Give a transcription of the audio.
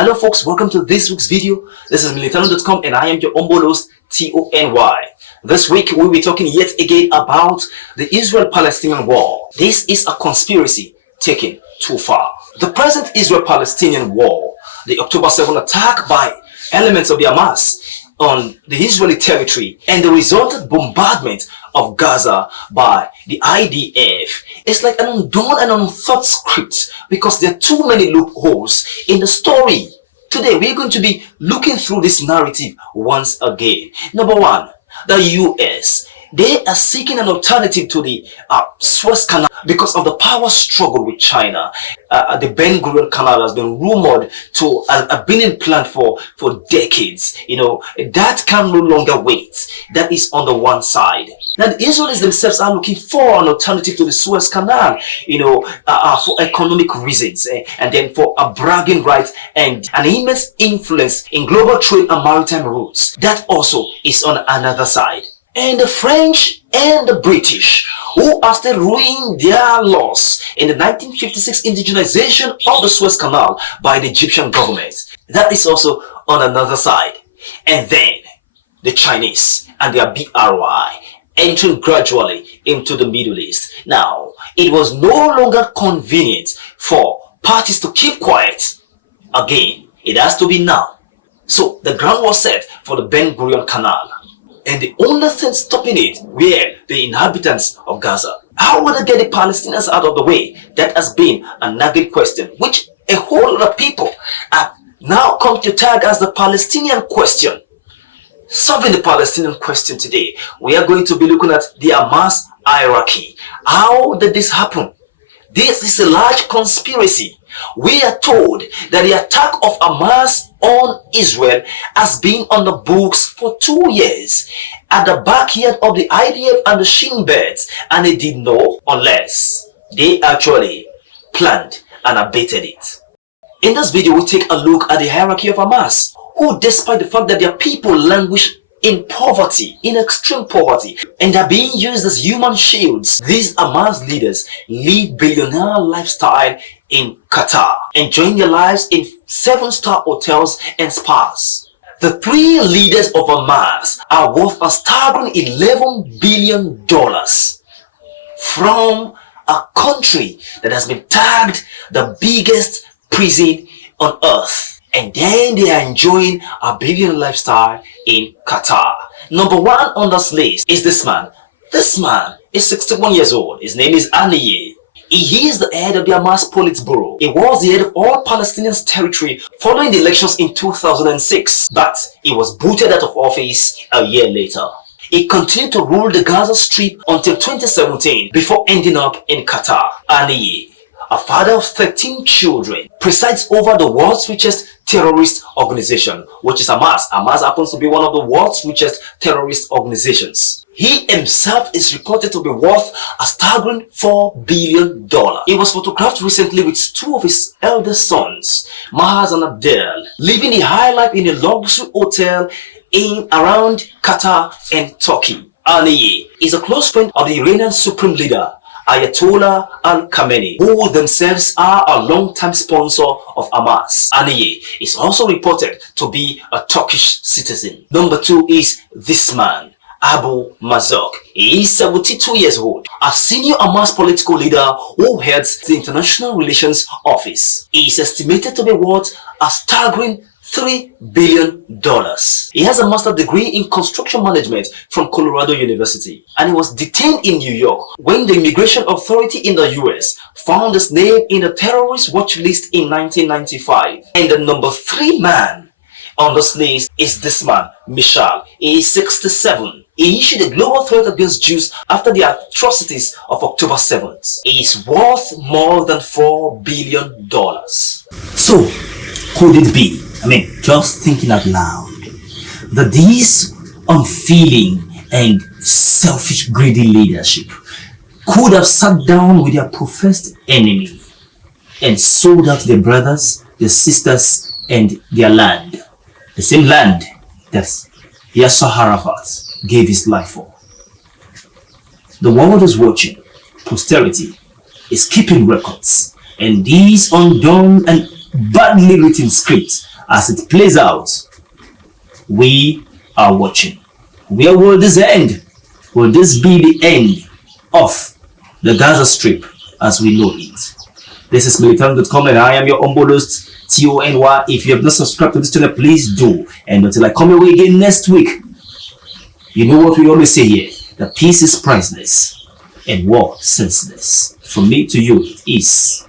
Hello folks, welcome to this week's video. This is militano.com and I am your humble host, Tony. This week we'll be talking yet again about the Israel-Palestinian war. This is a conspiracy taken too far. The present Israel-Palestinian war, the October 7 attack by elements of the HAMAS on the Israeli territory and the resultant bombardment of Gaza by the IDF is like an undone and unthought script because there are too many loopholes in the story. Today we're going to be looking through this narrative once again. Number one, the US. They are seeking an alternative to the Suez Canal because of the power struggle with China. The Ben Gurion Canal has been rumored to have been in plan for decades. You know, that can no longer wait. That is on the one side. Now, the Israelis themselves are looking for an alternative to the Suez Canal, you know, for economic reasons, and then for a bragging right and an immense influence in global trade and maritime routes. That also is on another side. And the French and the British, who are still ruining their loss in the 1956 indigenization of the Suez Canal by the Egyptian government. That is also on another side. And then the Chinese and their BRI entering gradually into the Middle East. Now, it was no longer convenient for parties to keep quiet. Again, it has to be now. So the ground was set for the Ben Gurion Canal. And the only thing stopping it were the inhabitants of Gaza. How will they get the Palestinians out of the way? That has been a nagging question, which a whole lot of people have now come to tag as the Palestinian question. Solving the Palestinian question today, we are going to be looking at the Hamas hierarchy. How did this happen? This is a large conspiracy. We are told that the attack of Hamas on Israel has been on the books for 2 years at the backyard of the IDF and the Shin Bets, and they did not unless they actually planned and abated it. In this video, we take a look at the hierarchy of Hamas, who, despite the fact that their people languish in poverty, in extreme poverty, and are being used as human shields, these Hamas leaders live billionaire lifestyle in Qatar, enjoying their lives in 7-star hotels and spas. The 3 leaders of Hamas are worth a staggering $11 billion from a country that has been tagged the biggest prison on earth. And then they are enjoying a billionaire lifestyle in Qatar. Number 1 on this list is this man. This man is 61 years old. His name is Haniyeh. He is the head of the Hamas Politburo. He was the head of all Palestinians territory following the elections in 2006, but he was booted out of office a year later. He continued to rule the Gaza Strip until 2017 before ending up in Qatar. Haniyeh, a father of 13 children, presides over the world's richest terrorist organization, which is Hamas. Hamas happens to be one of the world's richest terrorist organizations. He himself is reported to be worth a staggering $4 billion. He was photographed recently with 2 of his eldest sons, Mahaz and Abdel, living a high life in a luxury hotel in around Qatar and Turkey. Haniyeh is a close friend of the Iranian Supreme Leader, Ayatollah Al-Khamenei, who themselves are a long-time sponsor of Hamas. Haniyeh is also reported to be a Turkish citizen. Number 2 is this man, Abu Mazok. He is 72 years old, a senior Hamas political leader who heads the International Relations Office. He is estimated to be worth a staggering $3 billion. He has a master's degree in construction management from Colorado University, and he was detained in New York when the Immigration Authority in the US found his name in the terrorist watch list in 1995. And the number 3 man on this list is this man, Michal. He is 67. He issued a global threat against Jews after the atrocities of October 7th. He is worth more than $4 billion. So, could it be, just thinking out loud, that this unfeeling and selfish, greedy leadership could have sat down with their professed enemy and sold out their brothers, their sisters, and their land? The same land that Yasser Arafat gave his life for. The world is watching. Posterity is keeping records. And these undone and badly written scripts as it plays out. We are watching. Where will this end? Will this be the end of the Gaza Strip as we know it? This is militarily.com and I am your humble host, Tony. If you have not subscribed to this channel, please do. And until I come your way again next week, you know what we always say here, that peace is priceless and war senseless. From me to you is